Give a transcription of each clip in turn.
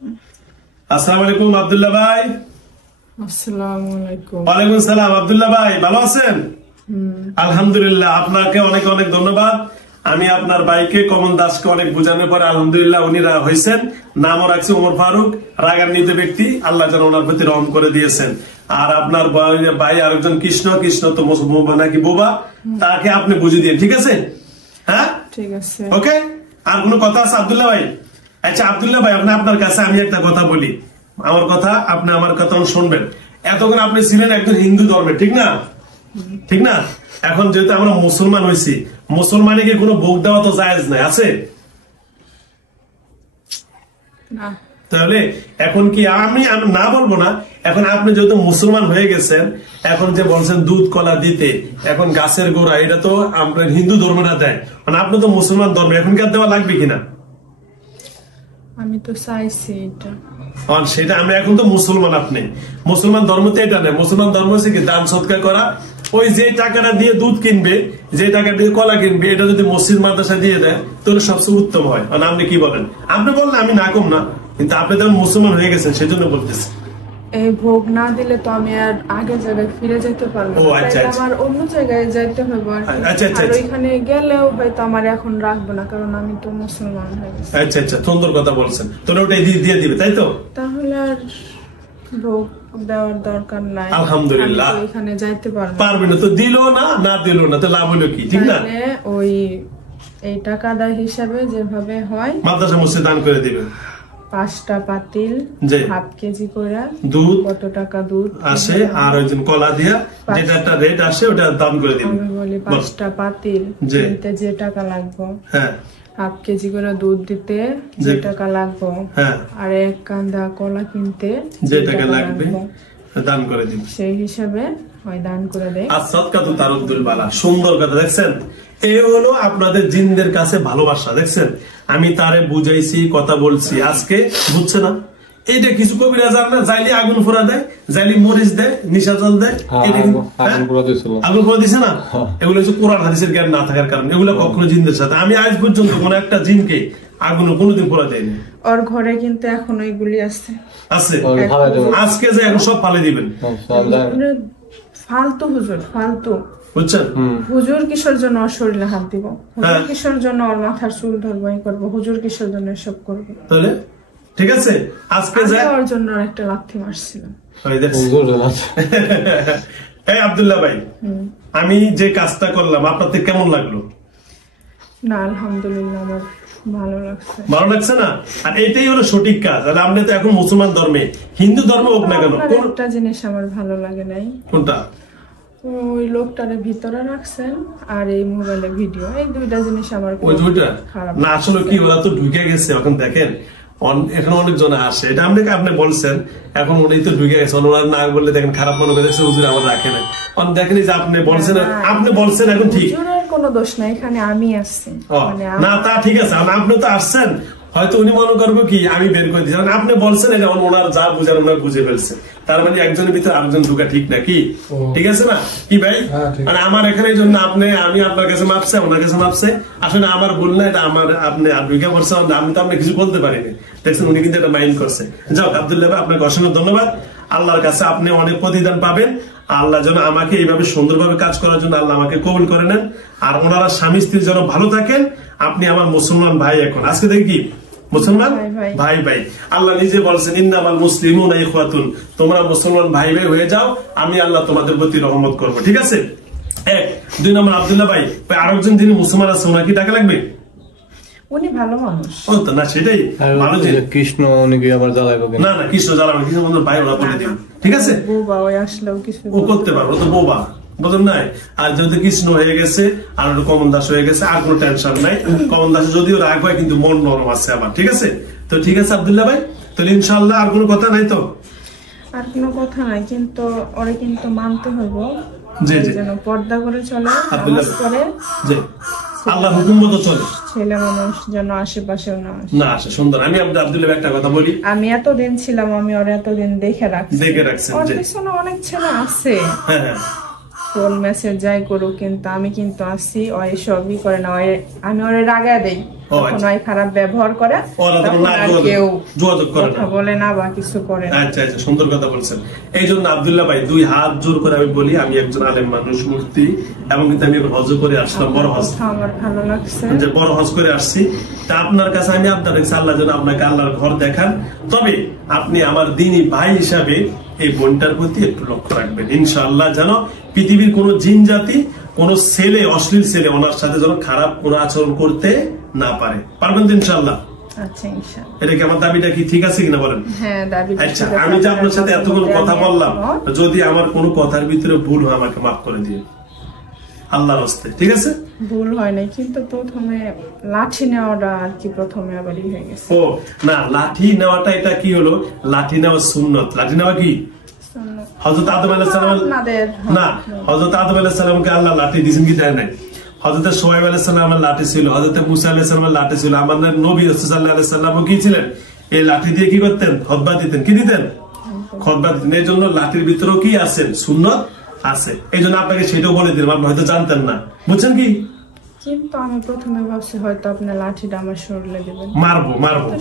আসসালামু আলাইকুম আব্দুল্লাহ ভাই। আসসালামু আলাইকুম। ওয়ালাইকুম সালাম। আব্দুল্লাহ ভাই ভালো আছেন? আলহামদুলিল্লাহ, আপনাকে অনেক অনেক ধন্যবাদ। আমি আপনার ভাইকে কমল দাসকে অনেক বোঝানোর পরে আলহামদুলিল্লাহ উনি হয়েছেন। নামও রাখছে ওমর ফারুক, রাগান্বিত ব্যক্তি, আল্লাহ যেন ওনার প্রতি রহম করে দিয়েছেন। আর আপনার ভাই আরেকজন কৃষ্ণ, কৃষ্ণ তো নাকি বোবা, তাকে আপনি বুঝিয়ে দিন, ঠিক আছে? হ্যাঁ ঠিক আছে, ওকে। আর কোনো কথা আছে আব্দুল্লাহ ভাই? আচ্ছা আব্দুল্লাহ ভাই, আপনার কাছে আমি একটা কথা বলি, আমার কথা আপনি আমার কথা শুনবেন। এতক্ষণ আপনি ছিলেন একজন হিন্দু ধর্মে, ঠিক না? ঠিক না? এখন যেহেতু আমরা মুসলমান হয়েছি, মুসলমানকে কোনো ভোগ দেওয়া তো জায়েজ নাই, আছে? তাহলে এখন কি আমি না বলবো না, এখন আপনি যেহেতু মুসলমান হয়ে গেছেন, এখন যে বলছেন দুধ কলা দিতে, এখন গাছের গোড়া, এটা তো আপনার হিন্দু ধর্মটা দেয়, মানে আপনি তো মুসলমান ধর্ম, এখন কি দেওয়া লাগবে কিনা? আমি তো চাইছি এটা। সেটা আমি এখন তো মুসলমান, আপনি মুসলমান ধর্ম তো এটা নেই। মুসলমান ধর্ম হচ্ছে কি দান সৎকার করা। ওই যে টাকাটা দিয়ে দুধ কিনবে, যে টাকা দিয়ে কলা কিনবে, এটা যদি মসজিদ মাদ্রাসা দিয়ে দেয় তাহলে সবচেয়ে উত্তম হয়। মানে আপনি কি বলেন? আপনি বললেন আমি না কম না, কিন্তু আপনি তো মুসলমান হয়ে গেছেন, সেই জন্য বলতেছি। এই ভোগ না দিলে তো আমি আর আগের জায়গায় ফিরে যেতে পারবো না। আমার অন্য জায়গায় যাইতে হবে। আর ওইখানে গেলেও হয়তো আমার এখন রাখবো না, কারণ আমি তো মুসলমান হয়ে গেছি। আচ্ছা আচ্ছা, সুন্দর কথা বলছেন। তাহলে ওটাই দিয়ে দিবে, তাই তো? তাহলে আর ভোগ দেওয়ার দরকার নাই। আলহামদুলিল্লাহ, ওইখানে যাইতে পারবে না তো দিল না দিল না তো লাভ হলো কি, ঠিক না? ওই এই টাকা দেয় হিসাবে যেভাবে হয় মাদ্রাসা মসজিদ দান করে দিবেন। 5টা পাতিল, হাফ কেজি করে দুধ, কত টাকা দুধ আসে, আর ওই কলা দিয়া যেটা একটা রেট আসে ওটা দান করে দিবেন। আমি বলি 5টা পাতিল কিনতে যে টাকা লাগবে, হ্যাঁ, হাফ কেজি করে দুধ দিতে যে টাকা লাগবে, হ্যাঁ, আর 1 কান্দা কলা কিনতে যে টাকা লাগবে দান করে দিবেন। সেই হিসাবে হয় দান করে দেয়। আসসাদকাতু তারুদ্দুল বালা, সুন্দর কথা। দেখছেন, এই হলো আপনাদের জিনদের কাছে ভালোবাসা। দেখছেন, আমি তারে বুঝাইছি, কথা বলছি, আজকে বুঝছে না। এইটা কিছু কবিরা জান না, যাইলে আগুন ফোড়া দেয়, যাইলে মরিচ দেয়, নিশা জল দেয়, আগুন ফোড়া দিছে না। এগুলো হচ্ছে কোরআন হাদিসের জ্ঞান না থাকার কারণে। এগুলো কখনো জিনদের সাথে, আমি আজ পর্যন্ত কোন একটা জিনকে আগুন কোনোদিন ফোড়া দেয়নি। ওর ঘরে কিন্তু এখন ওইগুলি আছে। আজকে যে এখন সব ফালে দিবেন। ফালতু হুজুর, ফালতু, বুঝছেন? হুজুর কিসের জন্য ওর শরীরে হাত দিব? হুজুর কিসের জন্য ওর মাথার চুল ধরবো, করবো? হুজুর কিসের জন্য এসব করবো? তাহলে ঠিক আছে, আজকে যায় ওর জন্য একটা লাথি মারছিলাম। এই আব্দুল্লাহ ভাই, আমি যে কাজটা করলাম আপনার কেমন লাগলো? না আলহামদুলিল্লাহ, আমার ভালো লাগছে। ভালো লাগছে না? আর এটাই হলো সঠিক কাজ। আর আপনি তো এখন মুসলমান ধর্মে, হিন্দু ধর্ম হোক না কেন, একটা জিনিস আমার ভালো লাগে নাই। কোনটা? ওই লোকটারে ভিতরে রাখছেন আর এই মোবাইলে ভিডিও, এই দুইটা জিনিস আমার খারাপ না। আসলে কি ওরা তো ঢুকে গেছে, এখন দেখেন এখন অনেকজন আসে, এটা আপনি বলছেন, এখন উনি তো ঢুকে গেছে, ওনারা না বললে দেখেন খারাপ মনে করে হুজুর আমার রাখে না। দেখেন যে আপনি বলছেন এখন ঠিক, কোনো দোষ নাই, এখানে আমি আসছি না, তা ঠিক আছে, আপনি তো আসছেন, হয়তো উনি মনে করবো কি আমি বের করে দিচ্ছি, আপনি বলছেন এটা ওনার যা বুঝার ওনার বুঝে ফেলছে, তার মানে একজনের ভিতরে আরেকজন ঢুকা ঠিক না কি? ঠিক আছে না কি ভাই? মানে আমার এখানে এই জন্য আমি আপনার কাছে মাপছে, ওনার কাছে মাপছে, আসলে আমার ভুল না, এটা আমার আপনি ঢুকে পড়ছে, আমি তো আপনি কিছু বলতে পারিনি। দেখছেন উনি কিন্তু এটা মাইন্ড করছে। যাও আব্দুল্লাহ ভাই, আপনাকে অসংখ্য ধন্যবাদ। আল্লাহর কাছে আপনি অনেক প্রতিদান পাবেন। আল্লাহ যেন আমাকে এইভাবে সুন্দরভাবে কাজ করার জন্য আল্লাহ আমাকে কবুল করে নেন। আর ওনারা স্বামী স্ত্রী যেন ভালো থাকেন। আপনি আমার মুসলমান ভাই, এখন আজকে দেখি কি মুসলমান ভাই ভাই, আল্লাহ নিজে বলছেন ইন্নামাল মুসলিমুনা ইখওয়াতুন, তোমরা মুসলমান ভাই ভাই হয়ে যাও, আমি আল্লাহ তোমাদের প্রতি রহমত করব। ঠিক আছে? 1 2 নম্বর আব্দুল্লাহ ভাই, আরেকজন যিনি মুসলমান আছে ওনার কি টাকা লাগবে? উনি ভালো মানুষ। ও তো না, সেটাই ভালো যে কৃষ্ণ উনিকে আবার জ্বালাইবো না, কৃষ্ণ জ্বালাবে, কৃষ্ণ বন্ধুর ভাই ওরা বলে দিন, ঠিক আছে? বোবা ওই আসলেও কিছু ও করতে পারবো, তো বোবা বুঝলেন নাই। আর যদি কৃষ্ণ হয়ে গেছে আর কমল দাস হয়ে গেছে, আর কোনো টেনশন নাই। কমল দাসে যদিও রাগ হয় কিন্তু মন নরম আছে আমার, ঠিক আছে? তো ঠিক আছে আব্দুল্লাহ ভাই, তাহলে ইনশাআল্লাহ আর কোনো কথা নাই তো? আর কোনো কথা নাই, কিন্তু ওরে কিন্তু মানতে হইব যেন পর্দা করে চলে, নামাজ পড়ে, জি আল্লাহর হুকুম মতো চলে, ছেলে মানুষ যেন আশেপাশেও না আসে। সুন্দর। আমি আব্দুল্লাহ ভাই একটা কথা বলি, আমি এতদিন ছিলাম, আমি ওর এতদিন দেখে রাখছি, রাখছেন ওর পিছনে অনেক ছেলে আছে, হ্যাঁ, ফোন মেসেজ যাই করুক, কিন্তু আমি কিন্তু আসছি ওই সবই করে না। আমি ওরে রাগা দেই, তখন ওই খারাপ ব্যবহার করে, কেউ কথা বলে না বা কিছু করে না। আচ্ছা আচ্ছা, সুন্দর কথা বলছেন। এই জন্য আব্দুল্লাহ ভাই, 2 হাত জোর করে আমি বলি, আমি একজন আলেম মানুষ, মুফতি, এবং কিন্তু আমি হজ করে আসলাম, বড় হজ, আমার ভালো লাগছে যে বড় হজ করে আসছি। তা আপনার কাছে আমি আপনার আল্লাহ যেন আপনাকে আল্লাহর ঘর দেখান। তবে আপনি আমার দ্বীনি ভাই হিসাবে এই বোনটার প্রতি একটু লক্ষ্য রাখবেন, ইনশাআল্লাহ, যেন পৃথিবীর কোন জিন জাতি, কোন ছেলে, অশ্লীল ছেলে ওনার সাথে যেন খারাপ কোন আচরণ করতে না পারে। পারবেন তো ইনশাআল্লাহ? আচ্ছা ইনশাআল্লাহ। এটা কি আমার দাবিটা কি ঠিক আছে কিনা বলেন? হ্যাঁ, দাবি। আচ্ছা, আমি যে আপনার সাথে এতক্ষণ কথা বললাম, যদি আমার কোনো কথার ভিতরে ভুল হয় আমাকে মাফ করে দিন আল্লাহর হস্তে, ঠিক আছে? ভুল হয় নাই, কিন্তু প্রথমে লাঠি নেওয়াটা আর কি প্রথমে আবারই হয়ে গেছে। ও না, লাঠি নেওয়াটা এটা কি হলো? লাঠি নেওয়া সুন্নত। লাঠি নেওয়া কি? হযরত আদম আলাইহিস সালাম না, হযরত আদম আলাইহিস সালামকে আল্লাহ লাঠি দিয়েছেন কি দেয় নাই? হযরত শুআয়ব আলাইহিস সালামের লাঠি ছিল, হযরত মুসা আলাইহিস সালামের লাঠি ছিল, আমাদের নবী সাল্লাল্লাহু আলাইহি ওয়াসাল্লামও কি ছিলেন? এই লাঠি দিয়ে কি করতেন? খুতবা দিতেন। কি দিতেন? খুতবা দিতেন। এই জন্য লাঠির ভিতরেও কি আছে? সুন্নত আছে। এই জন্য আপনাকে সেটাও বলে দিলাম, আপনি হয়তো জানতেন না, বুঝছেন কি? কিন্তু আমি প্রথমে ভাবছি হয়তো আপনি লাঠিটা আমার শরীরে দিবেন, মারবো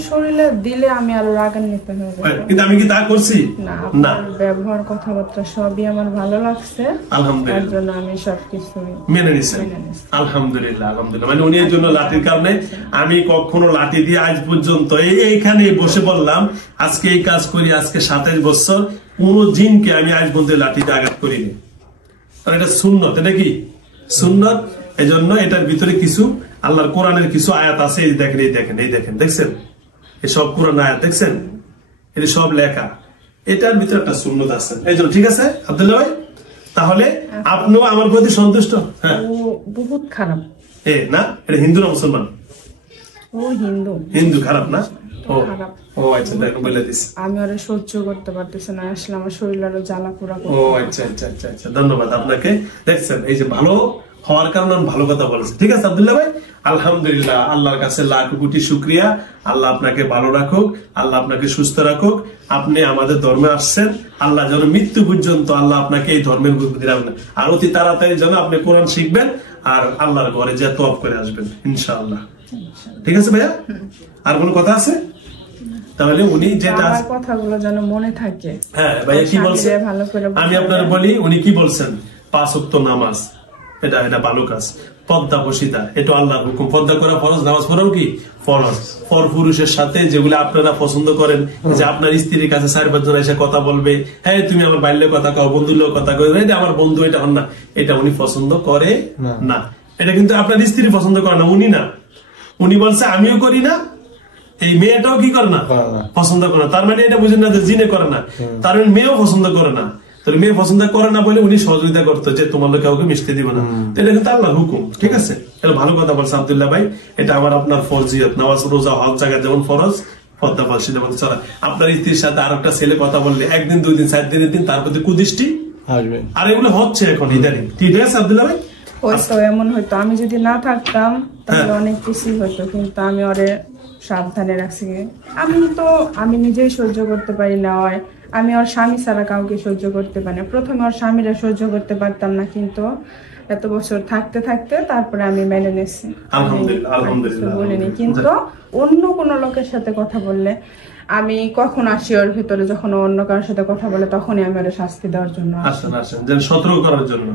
শরীরে দিলে আমি আরো রাগান্বিত হয়ে যাব। কিন্তু আমি কি তা করছি? না, ব্যবহার, কথাবার্তা সবই আমার ভালো লাগছে, আলহামদুলিল্লাহ। এর জন্য আমি সবকিছু মেনে নিছি, আলহামদুলিল্লাহ, আলহামদুলিল্লাহ। মানে উনি এর জন্য লাঠির কারণে, আমি কখনো লাঠি দিয়ে আজ পর্যন্ত এইখানে বসে বললাম, আজকে এই কাজ করি, আজকে 27 বছর, কোন জিনকে আমি আজ পর্যন্ত লাঠিতে আঘাত করিনি। এটা সুন্নত, এটা কি সুন্নত। এই জন্য এটার ভিতরে কিছু আল্লাহর কোরআনের কিছু আয়াত আছে, এই দেখেন, দেখছেন? এই সব কোরআন আয়াত দেখছেন, এটা সব লেখা, এটার ভিতরে একটা সুন্নত আছে। এই জন্য ঠিক আছে আব্দুল্লাহ ভাই, তাহলে আপনিও আমার প্রতি সন্তুষ্ট? হ্যাঁ, বহুত খারাপ। না, এটা হিন্দু না মুসলমান? ও হিন্দু। খারাপ না? ও আচ্ছা, দেখো বলে দিস। আমি ওরে সহ্য করতে পারতেছি না, আসলে আমার শরীর আরো জ্বালা পোড়া করে। ও আচ্ছা আচ্ছা আচ্ছা আচ্ছা, ধন্যবাদ আপনাকে। দেখছেন, এই যে ভালো হওয়ার কারণে ভালো কথা বলেছে, ঠিক আছে আব্দুল্লাহ ভাই? আলহামদুলিল্লাহ, আল্লাহর কাছে লাখ কোটি শুকরিয়া। আল্লাহ আপনাকে ভালো রাখুক, আল্লাহ আপনাকে সুস্থ রাখুক। আপনি আমাদের ধর্মে আসছেন, আল্লাহ যেন মৃত্যু পর্যন্ত আল্লাহ আপনাকে এই ধর্মের প্রতি রাখবেন, আর অতি তাড়াতাড়ি যেন আপনি কোরআন শিখবেন আর আল্লাহর ঘরে যে তওয়াব করে আসবেন ইনশাআল্লাহ। ঠিক আছে ভাইয়া? আর কোনো কথা আছে? তাহলে উনি যেটা কথাগুলো যেন মনে থাকে। হ্যাঁ ভাইয়া, কি বলছেন আমি আপনার বলি, উনি কি বলছেন? 5 ওয়াক্ত নামাজ, এটা ভালো কাজ। পর্দা বসিতা, এটা আল্লাহর হুকুম। পর্দা করা ফরজ, নামাজ পড়াও কি ফরজ। পর পুরুষের সাথে যেগুলো আপনারা পছন্দ করেন, যে আপনার স্ত্রীর কাছে 4-5 জন এসে কথা বলবে, হ্যাঁ তুমি আমার বাল্যের কথা কও, বন্ধুর কথা কও, এটা আমার বন্ধু, এটা হন না, এটা উনি পছন্দ করে না। এটা কিন্তু আপনার স্ত্রী পছন্দ করে না, উনি না। উনি বলছে আমিও করি না, এই মেয়েটাও কি করে না, পছন্দ করে না। তার মানে এটা বুঝেন না যে জিনে করে না, তার মানে মেয়েও পছন্দ করে না। মেয়ে পছন্দ করে না বলে উনি সহযোগিতা করতো যে তোমার লোক কাউকে মিশতে দিব না। এটা কিন্তু আল্লাহর হুকুম, ঠিক আছে? এটা ভালো কথা বলছে আব্দুল্লাহ ভাই। এটা আমার আপনার ফরজিয়ত, নামাজ রোজা হক জায়গায় যেমন ফরজ, পর্দা পালসিটা বলতে চলা। আপনার স্ত্রীর সাথে আর একটা ছেলে কথা বললে 1 দিন 2 দিন 4 দিনের দিন তার প্রতি কুদৃষ্টি আসবে, আর এগুলো হচ্ছে এখন ইদানিং। ঠিক আছে আব্দুল্লাহ ভাই? হয়তো এমন হয়তো আমি যদি না থাকতাম তাহলে অনেক কিছুই হতো, কিন্তু আমি ওরে সাবধানে রাখছি। আমি নিজেই সহ্য করতে পারি না, হয় আমি ওর স্বামী ছাড়া কাউকে সহ্য করতে পারি না। প্রথমে ওর স্বামীরা সহ্য করতে পারতাম না, কিন্তু এত বছর থাকতে থাকতে তারপরে আমি মেনে নিয়েছি, বলিনি। কিন্তু অন্য কোনো লোকের সাথে কথা বললে আমি কখন আসি ওর ভিতরে, যখন অন্য কারোর সাথে কথা বলে তখনই আমি ওর শাস্তি দেওয়ার জন্য সতর্ক করার জন্য।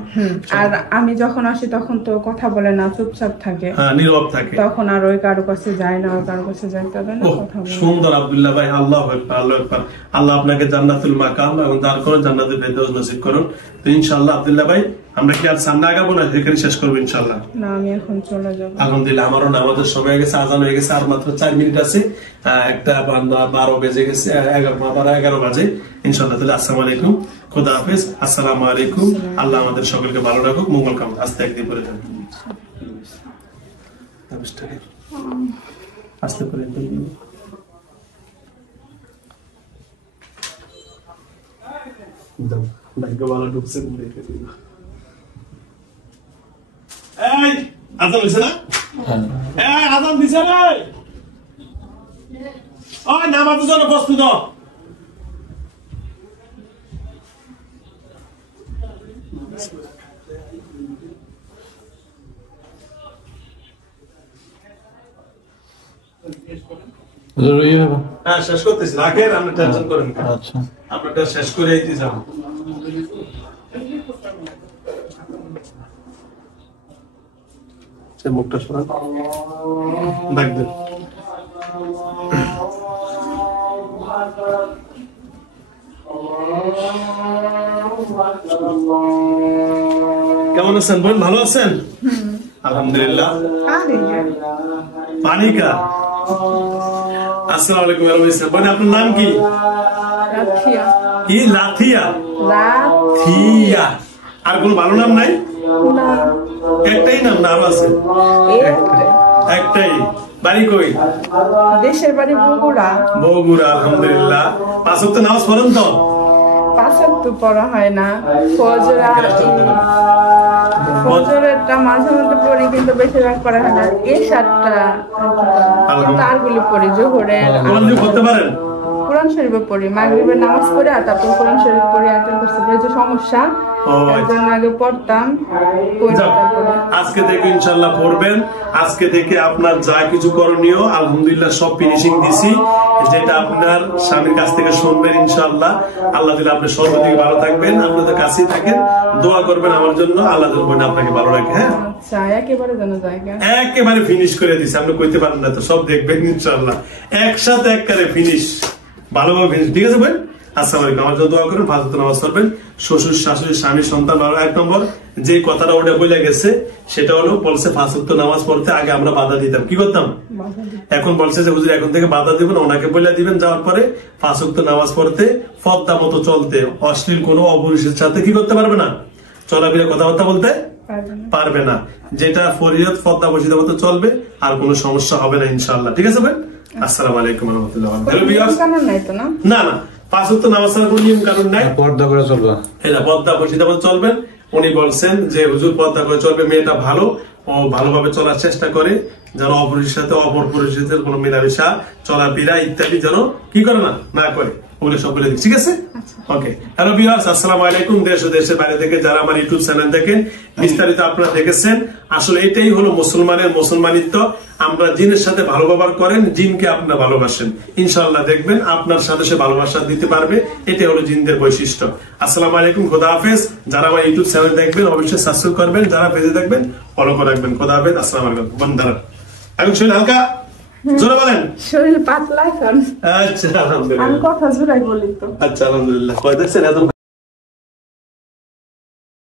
আর আমি যখন আসি তখন তো কথা বলে না, চুপচাপ থাকে, নীরব থাকে, তখন আর ওই কারো কাছে যায় না, ওই কারো কাছে যাইতে হবে না, কথা বলে। সুন্দর আব্দুল্লাহ ভাই, আল্লাহু আকবার, আল্লাহু আকবার। আল্লাহ আপনাকে জান্নাতুল মাকাম এবং তার করে জান্নাতুল ফেরদৌস নসিব করুন। তো ইনশাআল্লাহ আব্দুল্লাহ ভাই, আমরা কি আর সামনে আগাবো না এখানে শেষ করবো ইনশাআল্লাহ? না, আমি এখন চলে যাব। আলহামদুলিল্লাহ, আমারও নামাজের সময় হয়ে গেছে, আজান হয়ে গেছে, আর মাত্র 4 মিনিট আছে। 12 বেজে গেছে, 11 বাজে ইনশাআল্লাহ। তাহলে আসসালামু আলাইকুম, খোদা হাফেজ, আসসালামু আলাইকুম। আল্লাহ আমাদের সকলকে ভালো রাখুক, মঙ্গল কামনা। আস্তে একদিন করে যান, আস্তে করে ভাগ্য ভালো ঢুকছে। আজান হয়েছে না? আজান দিছে রে, নামাজের জন্য প্রস্তুত। হুজুর এইভাবে হ্যাঁ শেষ করতেছি, রাখেন, আপনি টেনশন করেন না। আচ্ছা আপনারটা শেষ করে দিতে যান। মুখটা সরান, ডাক দেন। কেমন আছেন বোন, ভালো আছেন? আলহামদুলিল্লাহ। পানিকা, আসসালামু আলাইকুম। বোন আপনার নাম কি? রাখিয়া। কি? লাথিয়া? রাখিয়া। আর কোন ভালো নাম নাই? না, একটাই নাম না আরো আছে? এই একটাই। একটাই। বাড়ি কই? দেশের বাড়ি বগুড়া। বগুড়া। আলহামদুলিল্লাহ। 5 ওয়াক্ত নামাজ পড়েন তো? 5 ওয়াক্ত পড়া হয় না, ফজর আর ফজরেরটা মাঝে মধ্যে পড়ি, কিন্তু বেশিরভাগ পড়া হয় না। এই 7টা তারগুলো পড়ি, জোহরের। কোরআন শরীফ পড়তে পারেন? কোরআন শরীফে পড়ি, মাগরিবের নামাজ পড়ি আর তারপর কোরআন শরীফ পড়ি। আয়াতুল কুরসির যে সমস্যা, তার জন্য আগে পড়তাম, পড়ি তারপরে। আজকে থেকে ইনশাআল্লাহ পড়বেন। আজকে থেকে আপনার যা কিছু করণীয় আলহামদুলিল্লাহ সব ফিনিশিং দিছি, যেটা আপনার স্বামীর কাছ থেকে শুনবেন ইনশাআল্লাহ। আল্লাহ দিলে আপনি সর্বদিকে ভালো থাকবেন, আপনাদের কাছেই থাকেন, দোয়া করবেন আমার জন্য, আল্লাহ যেন আপনাকে ভালো রাখে। হ্যাঁ, আচ্ছা, একেবারে যেন জায়গা একেবারে ফিনিশ করে দিছি। আপনি কইতে পারেন না তো, সব দেখবেন ইনশাআল্লাহ একসাথে একবারে ফিনিশ, ভালোভাবে ফিনিশ। ঠিক আছে ভাই, আসসালামু আলাইকুম। আমার জন্য দোয়া করেন, 5 ওয়াক্ত নামাজ পড়বেন। শ্বশুর শাশুড়ি স্বামী সন্তান। আর 1 নম্বর যে কথাটা ওটা বলে গেছে, সেটা হলো বলছে 5 ওয়াক্ত নামাজ পড়তে আগে আমরা বাধা দিতাম, কি করতাম? এখন বলছে যে হুজুর এখন থেকে বাধা দিবেন, ওনাকে বলে দিবেন যাওয়ার পরে 5 ওয়াক্ত নামাজ পড়তে, পর্দা মতো চলতে, অশ্লীল কোনো অপুরুষের সাথে কি করতে পারবে না, চলাফেরা কথাবার্তা বলতে পারবে না। যেটা ফরিয়ত পর্দা বসিতে মতো চলবে, আর কোনো সমস্যা হবে না ইনশাআল্লাহ। ঠিক আছে ভাই, আসসালামু আলাইকুম ওয়া রাহমাতুল্লাহি ওয়া বারাকাতুহু। কারণ নাই তো না? না না, 5 ওয়াক্ত নামাজ পড়ার কোনো নিয়ম কানুন নাই, পর্দা করে চলবা। এটা পর্দা বসিতে মতো চলবেন। উনি বলছেন যে হুজুর পর্দা করে চলবে, মেয়েটা ভালো ও ভালোভাবে চলার চেষ্টা করে, যেন অপরিষের সাথে অপর পুরুষের কোনো মেলামেশা চলাফেরা ইত্যাদি যেন কি করে না করে, ওগুলো সব বলে দিচ্ছি। ঠিক আছে, ওকে। হ্যালো ভিউয়ার্স, আসসালামু আলাইকুম। দেশ ও দেশের বাইরে থেকে যারা আমার ইউটিউব চ্যানেল দেখেন, বিস্তারিত আপনারা দেখেছেন। আসলে এটাই হলো মুসলমানের মুসলমানিত্ব। আমরা জিনের সাথে ভালো ব্যবহার করেন, জিনকে আপনারা ভালোবাসেন, ইনশাআল্লাহ দেখবেন আপনার সাথে সে ভালোবাসা দিতে পারবে। এটাই হলো জিনদের বৈশিষ্ট্য। আসসালামু আলাইকুম, খোদা হাফেজ। যারা আমার ইউটিউব চ্যানেল দেখবেন অবশ্যই সাবস্ক্রাইব করবেন, যারা পেজে দেখবেন ফলো করে রাখবেন। খোদা হাফেজ, আসসালামু আলাইকুম। বন্ধুরা এখন শরীর হালকা, জোরে বলেন। শরীর পাতলা এখন। আচ্ছা আলহামদুলিল্লাহ। আমি কথা জোরাই বলি তো। আচ্ছা আলহামদুলিল্লাহ। কয় দেখছেন এত